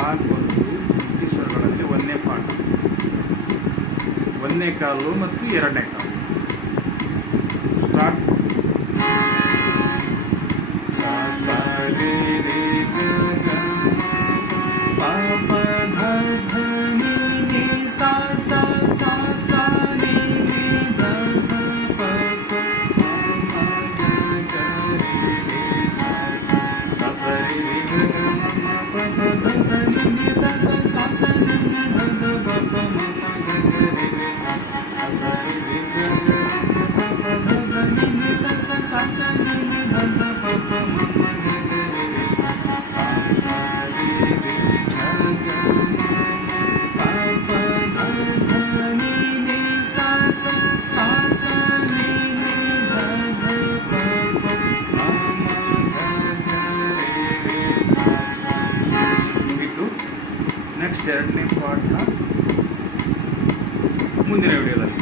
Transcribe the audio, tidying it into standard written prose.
ರಾಗ್ ಒಂದು ಜಂಟಿ ಸ್ವರಗಳಲ್ಲಿ ಒಂದನೇ ಪಾಠ, ಒಂದನೇ ಕಾಲು ಮತ್ತು ಎರಡನೇ ಕಾಲು. ಸ್ಟಾರ್ಟ್. ಸಾ ಸಾ ರೇ ರೇ ಗ ಗ ಪ ಪ ಧ ಧ ನಿ ನಿ ಸಾ ಸಾ ಸಾ ಸಾ ನಿ ನಿ ಧ ಧ ಪ ಪ ಮ ಮ ಗ ಗ ರಿ ರಿ ಸಾ ಸಾ ಸಾ ಸಾ ರಿ ರಿ ಗ ಗ ಮ ಮ ಪ ಪ ಧ ಧ ನಿ ನಿ ಸಾ ಸಾ ಸಾ ಸಾ ನಿ ನಿ ಧ ಧ ಪ ಪ ಮ ಮ ಗ ಗ ರಿ ರಿ ಸಾ ಸಾ ಸಾ ರಿ ರಿ ಗ ಗ ಮ ಪ ಪ ಧ ಧ ನಿ ನಿ ಸಾ ಸಾ ಸಾ ಸಾ ನಿ ನಿ ಧ ಧ ಪ ಪ ಮ ಮ ಗ ಗ ರಿ ರಿ ಸಾ ಸಾ ಸಾ ರಿ ರಿ ಗ ಗ ಮ ಮ ಪ ಪ ಧ ಧ ನಿ ನಿ ಸಾ ಸಾ ಸಾ ಸಾ ನಿ ನಿ ಧ ಧ ಪ ಪ ಮ ಮ ಗ ಗ ರಿ ರಿ ಸಾ ಸಾ. ಮುಗೀತು. ನೆಕ್ಸ್ಟ್ ಎರಡನೇ ಪಾಠ ಮುಂದಿನ ವಿಡಿಯೋದಲ್ಲಿ.